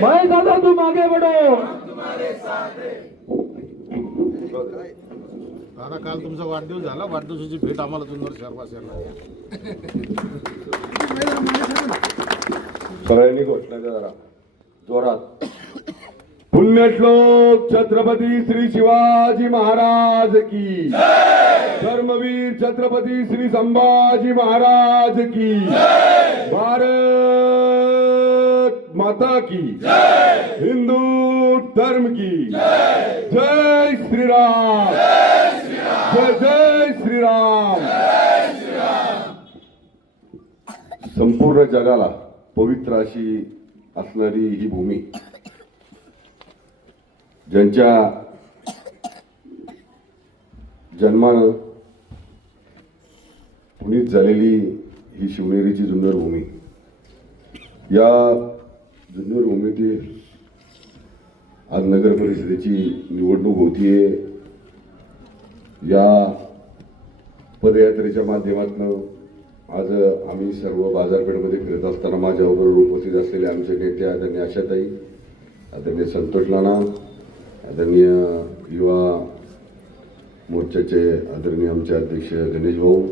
भाई दादा तुम आगे बढ़ो। दादा काल तुमचा वाढदिवस झाला, वाढदिवसाची भेट आम्हाला जुन्नर शहरवासियांना सगळ्यांनी घोषणा करा जरा जोरात. पुण्यश्लोक छत्रपती श्री शिवाजी महाराज की, धर्मवीर छत्रपती श्री संभाजी महाराज की, भारत माता की, हिंदू धर्म की, जय श्रीराम, जय जय श्रीराम. संपूर्ण जगाला पवित्र अशी असणारी ही भूमी, ज्यांच्या जन्मानं पुनीत झालेली ही शिवनेरीची जुन्नर भूमी, या जुन्नर भूमीतील आज नगर परिषदेची निवडणूक होतीये. या पदयात्रेच्या माध्यमातून आज आम्ही सर्व बाजारपेठेमध्ये फिरत असताना माझ्याबरोबर उपस्थित असलेले आमचे नेते आदरणीय आशाताई, आदरणीय संतोष नाना, आदरणीय युवा मोर्चाचे आदरणीय आमचे अध्यक्ष गणेश भाऊ,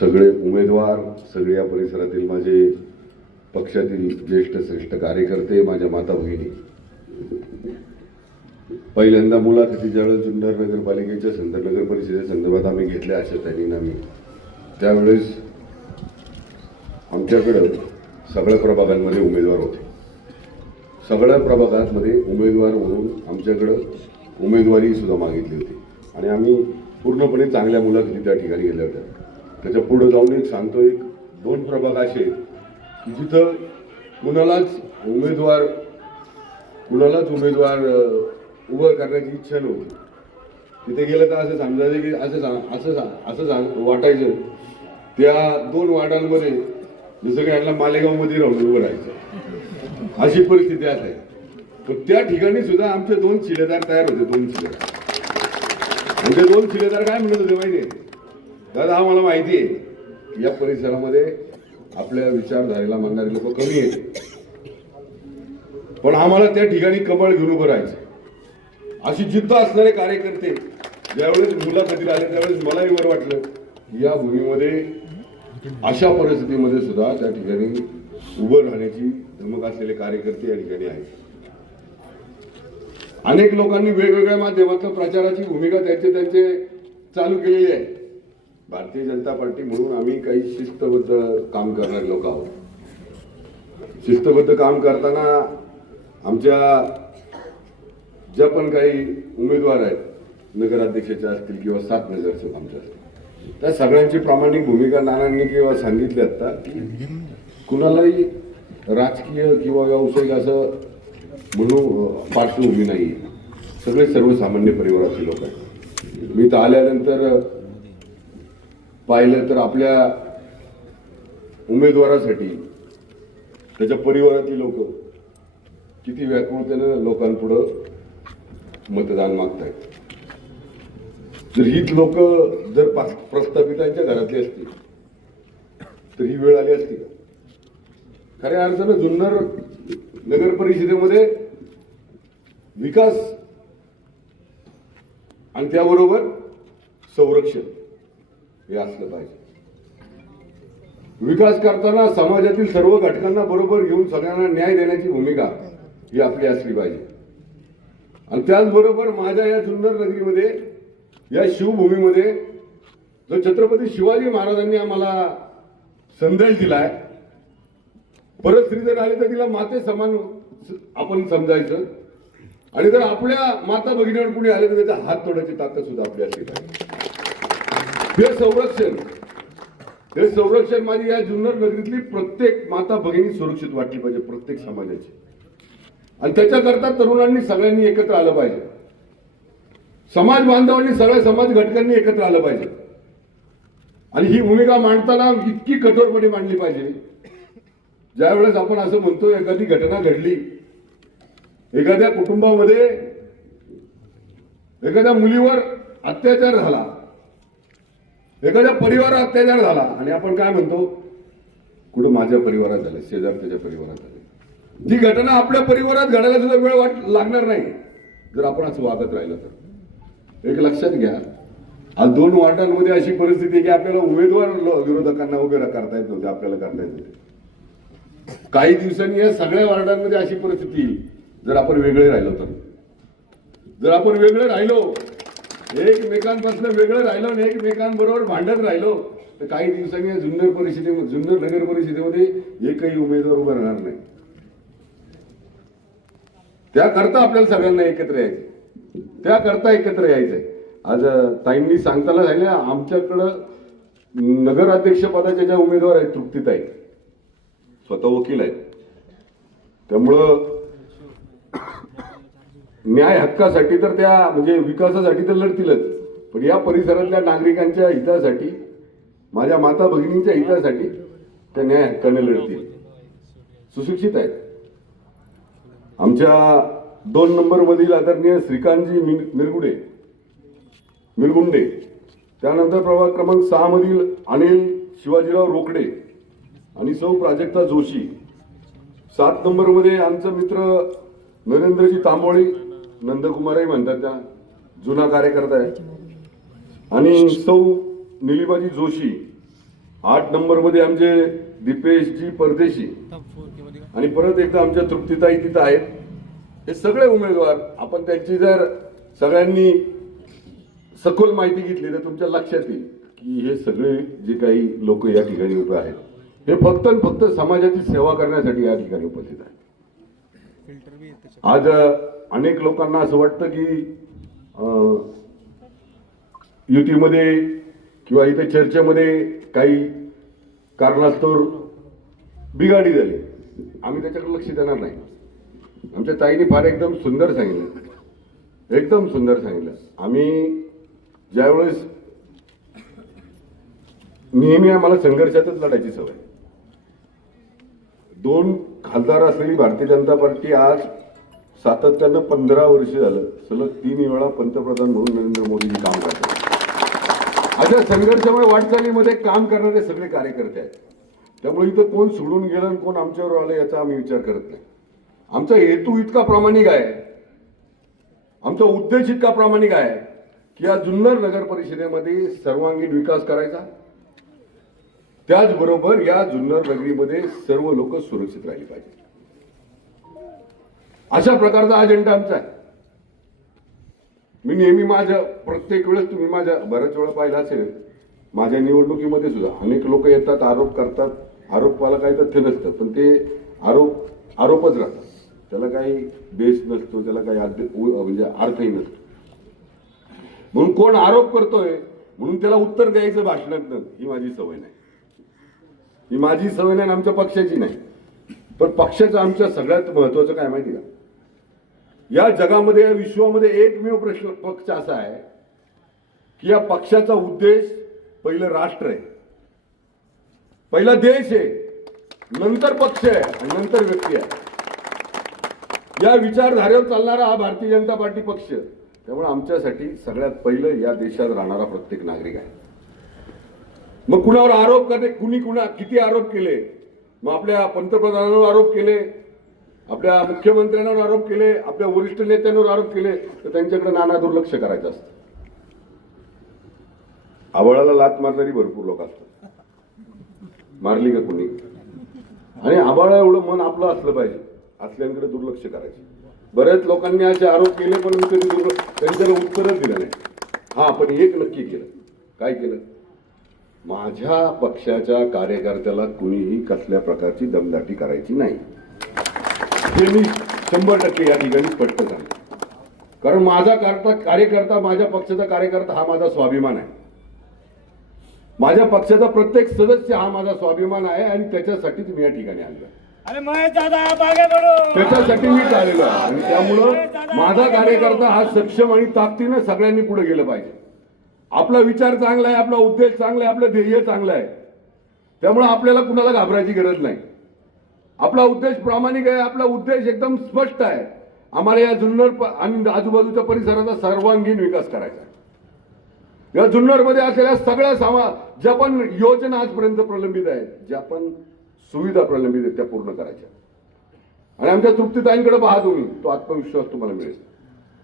सगळे उमेदवार, सगळे या परिसरातील माझे पक्षातील ज्येष्ठ श्रेष्ठ कार्यकर्ते, माझ्या माता भगिनी, पहिल्यांदा मुलाखती ज्यावेळेस जुन्नर नगरपालिकेच्या नगर परिषदेसंदर्भात आम्ही घेतल्या आशाताईंना आम्ही, त्यावेळेस आमच्याकडं सगळ्या प्रभागांमध्ये उमेदवार होते. सगळ्या प्रभागांमध्ये उमेदवार म्हणून आमच्याकडं उमेदवारी सुद्धा मागितली होती आणि आम्ही पूर्णपणे चांगल्या मुलाखती त्या ठिकाणी गेल्या होत्या. त्याच्या पुढे जाऊन एक सांगतो, एक 2 प्रभाग असे की जिथं कुणालाच उमेदवार उभं करण्याची इच्छा नव्हती. तिथे गेलं तर असं समजायचं की असं वाटायचं त्या 2 वार्डांमध्ये जसं की यांना मालेगावमध्ये राहून उभं राहायचं, अशी परिस्थिती आहे. पण त्या ठिकाणी सुद्धा आमचे 2 शिलेदार तयार होते. 2 शिलेदार, आणि ते 2 शिलेदार काय म्हणत होते माहिती आहे? दादा आम्हाला माहिती आहे की या परिसरामध्ये आपल्या विचारधारेला मानणारे लोक कमी आहेत, पण आम्हाला त्या ठिकाणी कमळ घेऊन उभं राहायचं. अशी जिद्द असणारे कार्यकर्ते ज्यावेळेस मुलाखतीला आले त्यावेळेस मलाही बरं वाटलं की या भूमीमध्ये अशा परिस्थितीमध्ये सुद्धा त्या ठिकाणी उभं राहण्याची धमक असलेले कार्यकर्ते या ठिकाणी आहेत. अनेक लोकांनी वेगवेगळ्या माध्यमातून प्रचाराची भूमिका त्यांचे चालू केलेली आहे. भारतीय जनता पार्टी म्हणून आम्ही काही शिस्तबद्ध काम करणारे लोक आहोत. शिस्तबद्ध काम करताना आमच्या ज्या पण काही उमेदवार आहेत, नगराध्यक्षाच्या असतील किंवा 7 नगरसेवक आमच्या असतील, त्या सगळ्यांची प्रामाणिक भूमिका नानांनी किंवा सांगितली आता की कुणालाही राजकीय किंवा व्यावसायिक असं म्हणून पार्श्वभूमी नाही, सगळे सर्वसामान्य परिवाराचे लोक आहेत. मी तर आल्यानंतर पाहिलं तर आपल्या उमेदवारासाठी त्याच्या परिवारातील लोक किती व्याकुळतेनं लोकांपुढं मतदान मागतायत. जर हीच लोक जर प्रस्थापितांच्या घरातली असती तर ही वेळ आली असती का? खऱ्या अर्थानं जुन्नर नगर परिषदेमध्ये विकास आणि त्याबरोबर संरक्षण हे असलं पाहिजे. विकास करताना समाजातील सर्व घटकांना बरोबर घेऊन सगळ्यांना न्याय देण्याची भूमिका ही आपली असली पाहिजे. आणि त्याचबरोबर माझ्या या जुन्नर नगरीमध्ये, या शिवभूमीमध्ये जो छत्रपती शिवाजी महाराजांनी आम्हाला संदेश दिलाय, परत स्त्री जर आली तर तिला माते समान आपण समजायचं, आणि जर आपल्या माता भगिनीवर कुणी आले तर त्याचा हात तोडायची ताकद सुद्धा आपली असली पाहिजे. हे संरक्षण माझी या जुन्नर नगरीतली प्रत्येक माता भगिनी सुरक्षित वाटली पाहिजे, प्रत्येक समाजाची. आणि त्याच्याकरता तरुणांनी सगळ्यांनी एकत्र आलं पाहिजे. समाज बांधवांनी सगळ्या समाज घटकांनी एकत्र आलं पाहिजे. आणि ही भूमिका मांडताना इतकी कठोरपणे मांडली पाहिजे, ज्यावेळेस आपण असं म्हणतो एखादी घटना घडली, एखाद्या कुटुंबामध्ये एखाद्या मुलीवर अत्याचार झाला, एखाद्या परिवारात अत्याचार झाला, आणि आपण काय म्हणतो, कुठं माझ्या परिवारात झाले, शेजार त्याच्या परिवारात झाले. ती घटना आपल्या परिवारात घडायला सुद्धा वेळ लागणार नाही जर आपण असं वागत राहिलं तर. एक लक्षात घ्या, आज 2 वार्डांमध्ये अशी परिस्थिती आहे की आपल्याला उमेदवार विरोधकांना उभे करता येत नव्हते, आपल्याला करता येत नव्हते. काही दिवसांनी या सगळ्या वार्डांमध्ये अशी परिस्थिती येईल जर आपण वेगळे राहिलो तर. जर आपण वेगळे राहिलो, एकमेकांपासून वेगळं राहिलो आणि एकमेकांबरोबर भांडत राहिलो तर काही दिवसांनी या जुन्नर नगर परिषदेमध्ये एकही उमेदवार उभा राहणार नाही. त्याकरता आपल्याला सगळ्यांना एकत्र यायचं, त्याकरता एकत्र यायचंय. आज ताईंनी सांगताना सांगितलं, आमच्याकडं नगराध्यक्ष पदाच्या ज्या उमेदवार आहेत तृप्तीताई स्वतः वकील आहेत, त्यामुळं न्याय हक्कासाठी तर त्या म्हणजे विकासासाठी तर लढतीलच, पण या परिसरातल्या नागरिकांच्या हितासाठी, माझ्या माता भगिनींच्या हितासाठी त्या न्याय हक्काने लढतील. सुशिक्षित आहेत. आमच्या 2 नंबर मधील आदरणीय श्रीकांतजी मिरगुंडे, त्यानंतर प्रभाग क्रमांक 6 मधील अनिल शिवाजीराव रोकडे आणि सौ प्राजक्ता जोशी. 7 नंबर मध्ये आमचा मित्र नरेंद्रजी तांबोळी, नंदकुमारही म्हणतात, त्या जुना कार्यकर्ता आहे, आणि सौ निलिमाजी जोशी. 8 नंबर मध्ये आमचे दीपेशजी परदेशी, आणि परत एकदा आमच्या तृप्तीताई तिथं आहेत. हे सगळे उमेदवार आपण त्यांची जर सगळ्यांनी सखोल माहिती घेतली तर तुमच्या लक्षात येईल की हे सगळे जे काही लोक या ठिकाणी उभे आहेत हे फक्त आणि फक्त समाजाची सेवा करण्यासाठी या ठिकाणी उपस्थित आहेत. आज अनेक लोकांना असं वाटतं की युतीमध्ये किंवा इथे चर्चेमध्ये काही कारणास्तव बिघाडी झाली. आम्ही त्याच्याकडे लक्ष देणार नाही. आमच्या ताईने फार एकदम सुंदर सांगितलं, एकदम सुंदर सांगितलं. आम्ही ज्यावेळेस नेहमी आम्हाला संघर्षातच लढायची सवय. 2 खासदार असलेली भारतीय जनता पार्टी आज सातत्यानं 15 वर्ष झालं सलग 3 वेळा पंतप्रधान म्हणून नरेंद्र मोदींनी काम करतात. अशा संघर्षामुळे वाटचालीमध्ये काम करणारे सगळे कार्यकर्ते आहेत. त्यामुळे इथं कोण सोडून गेलं आणि कोण आमच्यावर आलं याचा आम्ही विचार करत नाही. आमचा हेतू इतका प्रामाणिक आहे, आमचा उद्देश इतका प्रामाणिक आहे की या जुन्नर नगर परिषदेमध्ये सर्वांगीण विकास करायचा, त्याचबरोबर या जुन्नर नगरीमध्ये सर्व लोक सुरक्षित राहिली पाहिजे. अशा प्रकारचा अजेंडा आमचा आहे. मी नेहमी माझ्या प्रत्येक वेळेस, तुम्ही माझ्या बऱ्याच वेळा पाहिलं असेल, माझ्या निवडणुकीमध्ये सुद्धा अनेक लोक येतात, आरोप करतात. आरोपाला काही तथ्य नसतं, पण ते आरोपच राहतात. त्याला काही बेस नसतो, त्याला काही म्हणजे अर्थही नसतो. म्हणून कोण आरोप करतोय म्हणून त्याला उत्तर द्यायचं भाषणात, ही माझी सवय नाही. ही माझी सवय नाही, आमच्या पक्षाची नाही. पण पक्षाचं आमच्या सगळ्यात महत्वाचं काय माहिती का, या जगामध्ये, या विश्वामध्ये एकमेव पक्ष असा आहे की या पक्षाचा उद्देश पहिलं राष्ट्र आहे, पहिला देश आहे, नंतर पक्ष आहे आणि नंतर व्यक्ती आहे. या विचारधारेवर चालणारा हा भारतीय जनता पार्टी पक्ष. त्यामुळे आमच्यासाठी सगळ्यात पहिलं या देशात राहणारा प्रत्येक नागरिक आहे. मग कुणावर आरोप करते, कुणी किती आरोप केले, मग आपल्या पंतप्रधानांवर आरोप केले, आपल्या मुख्यमंत्र्यांवर आरोप केले, आपल्या वरिष्ठ नेत्यांवर आरोप केले, तर त्यांच्याकडे नाना दुर्लक्ष करायचं असतं. आबळाला लात मारणारी भरपूर लोक असतात, मारली का कोणी, आणि आबाळा एवढं मन आपलं असलं पाहिजे, असल्याकडे दुर्लक्ष करायचे. बऱ्याच लोकांनी असे आरोप केले पण त्यांनी उत्तरच दिलं नाही. हा, पण एक नक्की केलं. काय केलं, माझ्या पक्षाच्या कार्यकर्त्याला कुणीही कसल्या प्रकारची दमदाटी करायची नाही, हे मी 100% या ठिकाणी स्पष्ट सांगतो. कारण माझा कार्यकर्ता, माझ्या पक्षाचा कार्यकर्ता हा माझा स्वाभिमान आहे. माझ्या पक्षाचा प्रत्येक सदस्य हा माझा स्वाभिमान आहे आणि त्याच्यासाठीच मी या ठिकाणी आलो. त्याच्यासाठी मी आलेलो आहे. आणि त्यामुळं माझा कार्यकर्ता हा सक्षम आणि ताकदीनं सगळ्यांनी पुढे गेलं पाहिजे. आपला विचार चांगला आहे, आपला उद्देश चांगला आहे, आपलं ध्येय चांगलं आहे. त्यामुळे आपल्याला कुणाला घाबरायची गरज नाही. आपला उद्देश प्रामाणिक आहे, आपला उद्देश एकदम स्पष्ट आहे. आम्हाला या जुन्नर आणि आजूबाजूच्या परिसराचा सर्वांगीण विकास करायचा आहे. या जुन्नरमध्ये असलेल्या सगळ्या ज्या पण योजना आजपर्यंत प्रलंबित आहेत, ज्या पण सुविधा प्रलंबित आहेत, त्या पूर्ण करायच्या. आणि आमच्या तृप्तीताईंकडे पहा तुम्ही, तो आत्मविश्वास तुम्हाला मिळेल.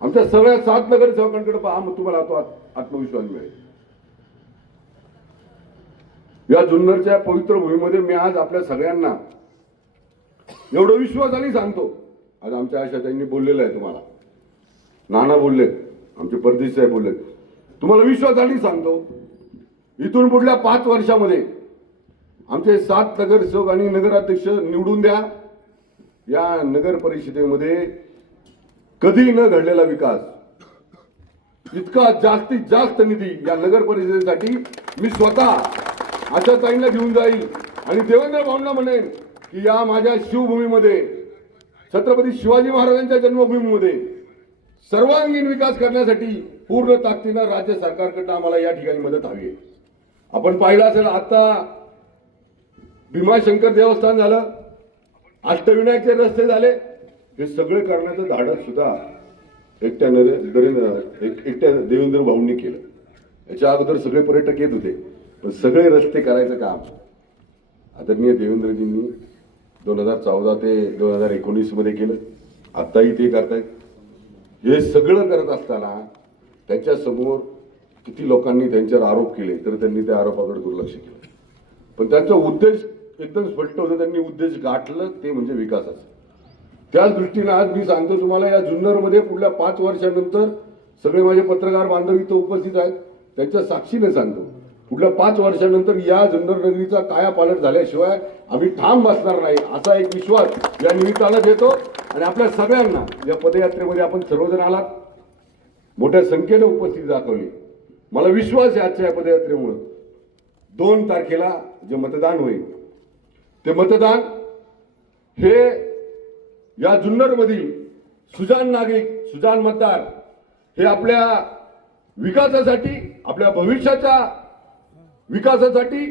आमच्या सगळ्या 7 नगरसेवकांकडे पहा, मग तुम्हाला तो आत्मविश्वास मिळेल. या जुन्नरच्या पवित्र भूमीमध्ये मी आज आपल्या सगळ्यांना एवढं विश्वासाने सांगतो. आज आमच्या आशाताईंनी बोललेलं आहे, तुम्हाला नाना बोलले, आमचे परदेशी साहेब बोलले, तुम्हाला विश्वासाने सांगतो, इथून पुढल्या 5 वर्षामध्ये आमचे 7 नगरसेवक आणि नगराध्यक्ष निवडून द्या. या नगर परिषदेमध्ये कधी न घडलेला विकास, इतका जास्तीत जास्त निधी या नगर परिषदेसाठी मी स्वतः आशाताईंना घेऊन जाईल आणि देवेंद्र भाऊंना म्हणेन की या माझ्या शिवभूमीमध्ये, छत्रपती शिवाजी महाराजांच्या जन्मभूमीमध्ये सर्वांगीण विकास करण्यासाठी पूर्ण ताकदीनं राज्य सरकारकडनं आम्हाला या ठिकाणी मदत हवी आहे. आपण पाहिलं असेल, आता भीमाशंकर देवस्थान झालं, अष्टविनायकचे रस्ते झाले, हे सगळे करण्याचं धाडस सुद्धा एकट्या देवेंद्र भाऊंनी केलं. याच्या अगोदर सगळे पर्यटक येत होते, पण सगळे रस्ते करायचं काम आदरणीय देवेंद्रजींनी 2014 ते 2019 मध्ये केलं. आताही ते करतायत. हे सगळं करत असताना त्यांच्या समोर किती लोकांनी त्यांच्यावर आरोप केले, तर त्यांनी त्या आरोपाकडे दुर्लक्ष केलं. पण त्यांचा उद्देश एकदम स्पष्ट होता, त्यांनी उद्देश गाठलं, ते म्हणजे विकासाचं. त्याच दृष्टीने आज मी सांगतो तुम्हाला, या जुन्नरमध्ये पुढल्या 5 वर्षानंतर सगळे माझे पत्रकार बांधव इथं उपस्थित आहेत, त्यांच्या साक्षीने सांगतो, पुढल्या 5 वर्षानंतर या जुन्नर नगरीचा कायापालट झाल्याशिवाय आम्ही ठाम बसणार नाही, असा एक विश्वास या निमित्तानं देतो. आणि आपल्या सगळ्यांना या पदयात्रेमध्ये आपण सर्वजण आलात, मोठ्या संख्येने उपस्थिती दाखवली. मला विश्वास आहे आजच्या या पदयात्रेमुळे 2 तारखेला जे मतदान होईल, ते मतदान हे या जुन्नर मधील सुजाण नागरिक, सुजाण मतदार हे आपल्या विकासासाठी, आपल्या भविष्याच्या विकासासाठी,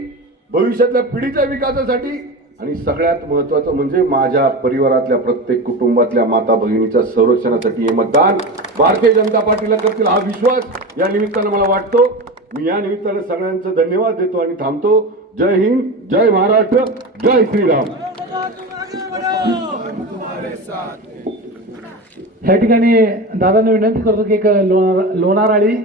भविष्यातल्या पिढीच्या विकासासाठी आणि सगळ्यात महत्वाचं म्हणजे माझ्या परिवारातल्या प्रत्येक कुटुंबातल्या माता भगिनीच्या संरक्षणासाठी हे मतदान भारतीय जनता पार्टीला करतील, हा विश्वास या निमित्तानं मला वाटतो. मी या निमित्तानं सगळ्यांचं धन्यवाद देतो आणि थांबतो. जय हिंद, जय महाराष्ट्र, जय श्रीराम. या ठिकाणी दादांना विनंती करतो की एक लोणाराळी